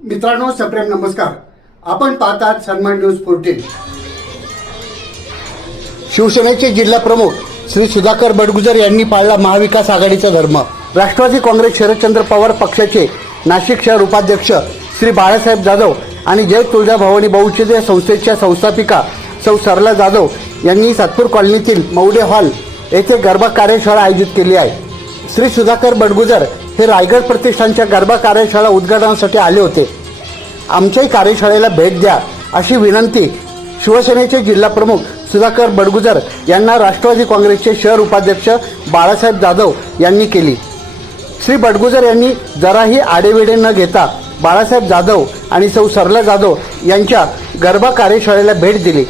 मित्रांनो सप्रेम नमस्कार. आपण पाहतात सन्मान न्यूज फोर्टीन शिवसेनेचे जिल्हा प्रमुख श्री सुधाकर बडगुजर यांनी पाळला महाविकास आघाडीचा धर्म. राष्ट्रवादी काँग्रेस शरदचंद्र पवार पक्षाचे नाशिक शहर उपाध्यक्ष श्री बाळासाहेब जाधव आणि जय तुळजा भवानी बहुउच्चीय संस्थेच्या संस्थापिका सौ सरला जाधव यांनी सातपूर कॉलनीतील मौडे हॉल येथे गरबा कार्यशाळा आयोजित केली आहे. श्री सुधाकर बडगुजर हे रायगड प्रतिष्ठानच्या गरबा कार्यशाळा उद्घाटनासाठी आले होते. आमच्याही कार्यशाळेला भेट द्या अशी विनंती शिवसेनेचे जिल्हाप्रमुख सुधाकर बडगुजर यांना राष्ट्रवादी काँग्रेसचे शहर उपाध्यक्ष बाळासाहेब जाधव यांनी केली. श्री बडगुजर यांनी जराही आडेवेडे न घेता बाळासाहेब जाधव आणि सौ सरला जाधव यांच्या गरबा कार्यशाळेला भेट दिली.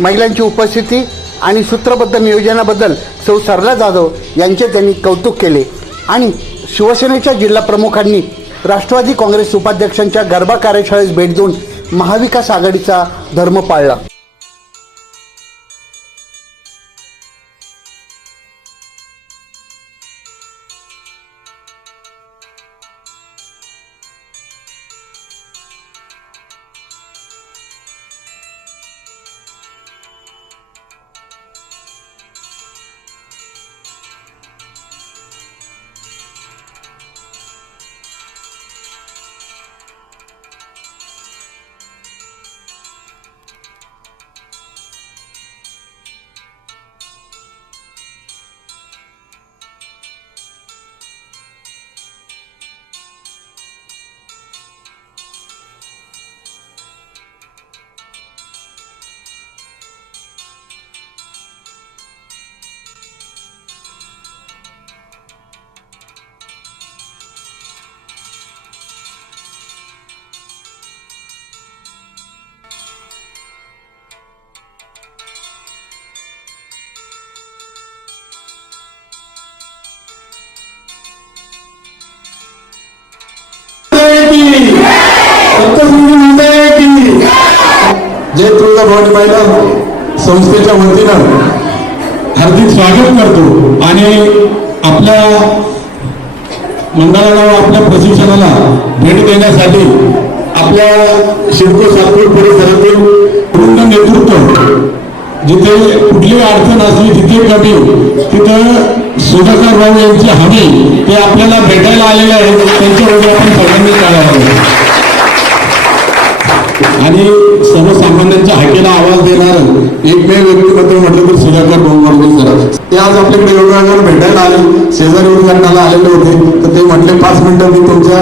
महिलांची उपस्थिती आणि सूत्रबद्ध नियोजनाबद्दल सौ सरला जाधव यांचे त्यांनी कौतुक केले आणि शिवसेनेच्या जिल्हा प्रमुखांनी राष्ट्रवादी काँग्रेस उपाध्यक्षांच्या गरबा कार्यशाळेस भेट देऊन महाविकास आघाडीचा धर्म पाळला. जय तुळजा भवानी महिला संस्थेच्या वतीनं हार्दिक स्वागत करतो. आणि आपल्या मंडळाला आपल्या प्रशिक्षणाला भेट देण्यासाठी आपल्या शिरको सातपूर परिसरातील पूर्ण नेतृत्व जिथे कुठली अडचण असली तिथे कमी तिथं सुधाकर भाऊ यांची हमी ते आपल्याला भेटायला आलेले आहेत. त्यांच्याबरोबर आपण सगळ्यांनी करावं आणि सर्वसामान्यांच्या हाकेला आवाज देणार एकमेव व्यक्तिमत्व म्हटलं तर सुधाकर भाऊ सर. ते आज आपल्याकडे योगावर भेटायला आले शेजारी उद्घाटनाला आलेले होते तर ते म्हटले पाच मिनिटं मी तुमच्या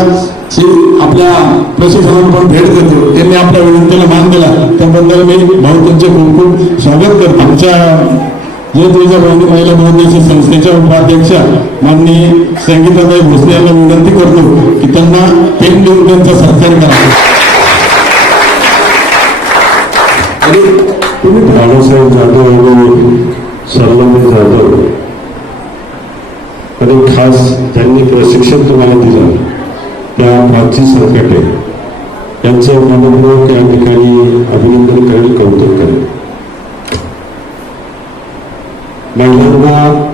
आपल्या प्रशिक्षणाला पण भेट देतो. त्यांनी आपल्या विनंतीला मान दिला त्याबद्दल मी भाऊ तुमचे खूप खूप स्वागत करतो. आमच्या जे तुझ्या बहिणी महिला बहुद्देशीय संस्थेच्या उपाध्यक्ष माननीय संगीताबाई भोसले यांना विनंती करतो की त्यांना पेन देऊन त्यांचा सत्कार करा. बाळासाहेब जाधव आणि सरलामन जाधव. आणि खास ज्यांनी प्रशिक्षण तुम्हाला दिलं. त्या प्राची सरकटे यांचं मनपूर्वक या ठिकाणी अभिनंदन करेल कौतुक करेल. महिलांना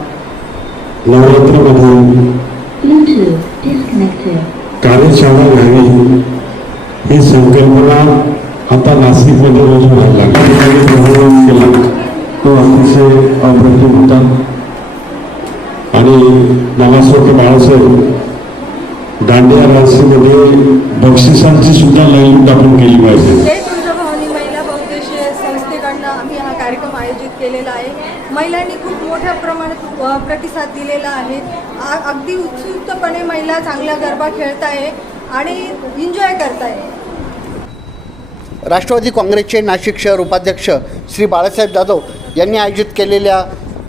नवरात्रामध्ये. कार्यशाळा घ्यावी ही संकल्पना आता नाशिकमध्ये रोज व्हायला लागली. केला. तो अतिशय अप्रतिम होता. आणि मला बाळासाहेब दांडिया राशीमध्ये बक्षिसांची सुद्धा लाईन आपण केली पाहिजे. कार्यक्रम आयोजित केलेला आहे. महिलांनी खूप मोठ्या प्रमाणात प्रतिसाद दिलेला आहे. अगदी उत्सुकपणे महिला चांगला गरबा खेळत आहे आणि एन्जॉय करताय. राष्ट्रवादी काँग्रेसचे नाशिक शहर उपाध्यक्ष श्री बाळासाहेब जाधव यांनी आयोजित केलेल्या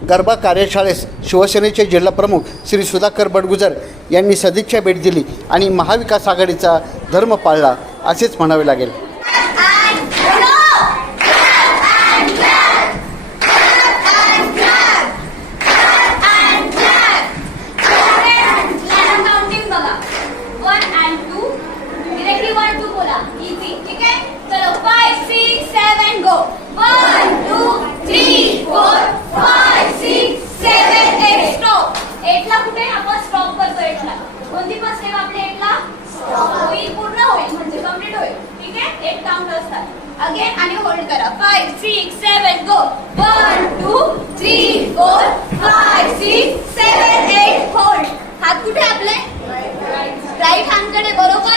गरबा कार्यशाळेस शिवसेनेचे जिल्हाप्रमुख श्री सुधाकर बडगुजर यांनी सदिच्छा भेट दिली आणि महाविकास आघाडीचा धर्म पाळला असेच म्हणावे लागेल. एक काउंट असतात. अगेन आणि होल्ड करा. Five six seven go one two three four five six seven eight hold हात कुठे आपले? राईट हँडकडे बरोबर?